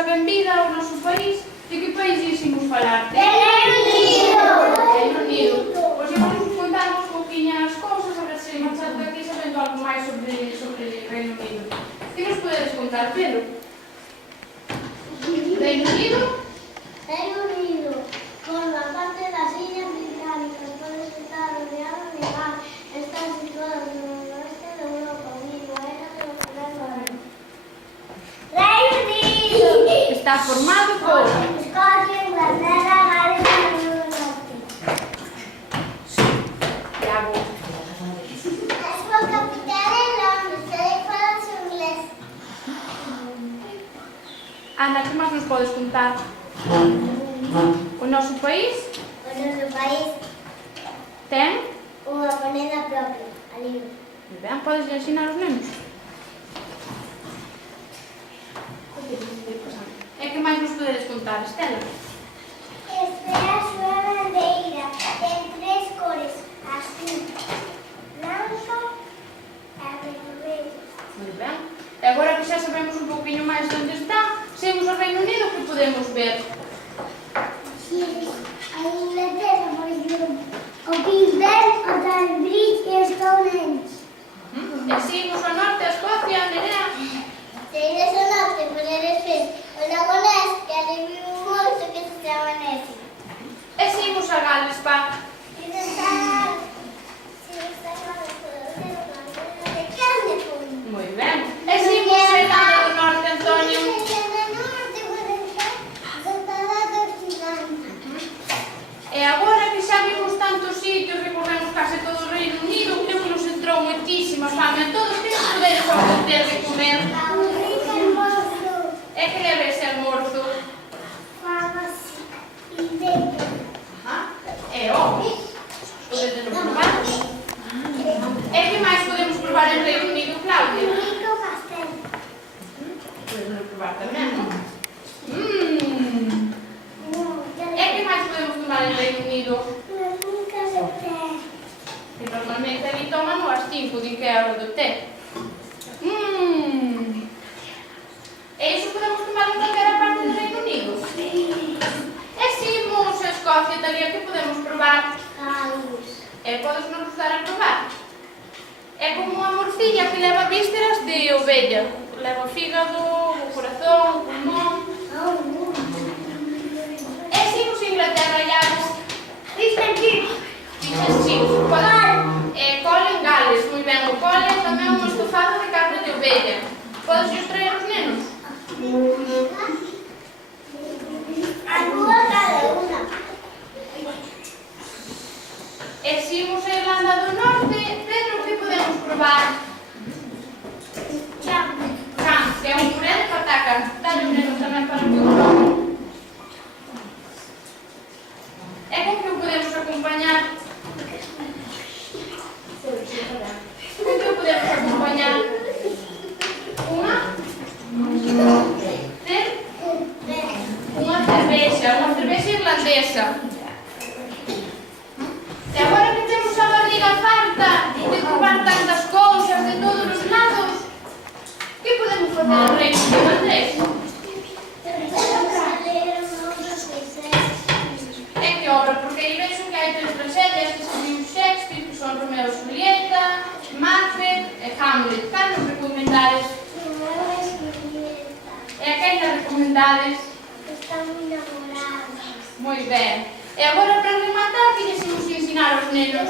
a benvida ao noso país. De que país íximos falar? Reino Unido. Reino Unido. Pois vamos contar uns pouquinhas cousas, a ver se marchamos aquí sabendo algo máis sobre Reino Unido. Que nos podedes contar, Pedro? Reino Unido? Reino Unido forma parte das Illas Británicas, pode estar rodeado de mar, está situado no noroeste de Europa, unido a ela polo canal do Ártico. Reino Unido Está formado por Escocia, Inglaterra, Gales e Reino do Norte. Bravo. A súa capital é Londres, e fala o inglés. Ana, que máis nos podes contar? O noso país O noso país ten... unha moneda propia, a libra. Moi ben, podes ensinar os nenos? E que máis nos podedes contar, Estela? Esta é a súa bandeira, ten 3 cores, azul, branco e vermelho. Moi ben. E agora que xa sabemos un pouquinho máis de onde está, se imos ao Reino Unido, que podemos ver? Si, a Inglaterra, por exemplo, o Big Ben, o Tower Bridge e o Stonehenge. E se imos ao norte, a Escocia, a Nerea? Se ides ao norte, podedes ver o lago Ness, que ali vive un monstro que se chama Nessie. E se imos a Gales, pa? Se está de carne, Moi ben. E se imos a Irlanda do Norte, Antonio? E agora que xa vimos tantos sitios, recorremos case todo o Reino Unido, creo que nos entrou moitísima fame a todos, que nos podedes acontecer de comer? E que leve ese almorzo? E ovos. Podedes probar? E que máis podemos probar en Reino Unido, Claudia? Podemos probar tamén, non? E que máis podemos tomar en Reino Unido? Que normalmente ali toman as 5, din que é a hora do té. E iso podemos tomar en calquera parte do Reino Unido? E se imos a Escocia, Italia, que podemos probar? E podes nos dar a probar? É como unha morcilla que leva vísceras de ovella. Leva o fígado, o corazón, o pulmón. E se imos a Inglaterra, Iago? Fish and chips. Cole en Gales, moi ben. O cole é tamén un estofado de carne de ovella. Podes os traer os nenos? A dúa cada unha. E se imos a Irlanda do Norte, Pedro, que podemos probar? Cham, que é un puré de patacas. Dale os nenos tamén para que o proben. E con que o podemos acompañar? Con que o podemos acompañar? Unha cervexa irlandesa. E agora que temos a barriga farta de probar tantas cousas de todos os lados, que podemos facer en Reino Unido, Andrés? E que obra? Porque aí vexo que hai 3 tragedias que escribiu Shakespeare, que son Romeo e Julieta, Macbeth e Hamlet. Cal nos recomendades? E a quen nos recomendades? Están moi namoradas. Moi ben. E agora para rematar, que lles imos ensinar aos nenos?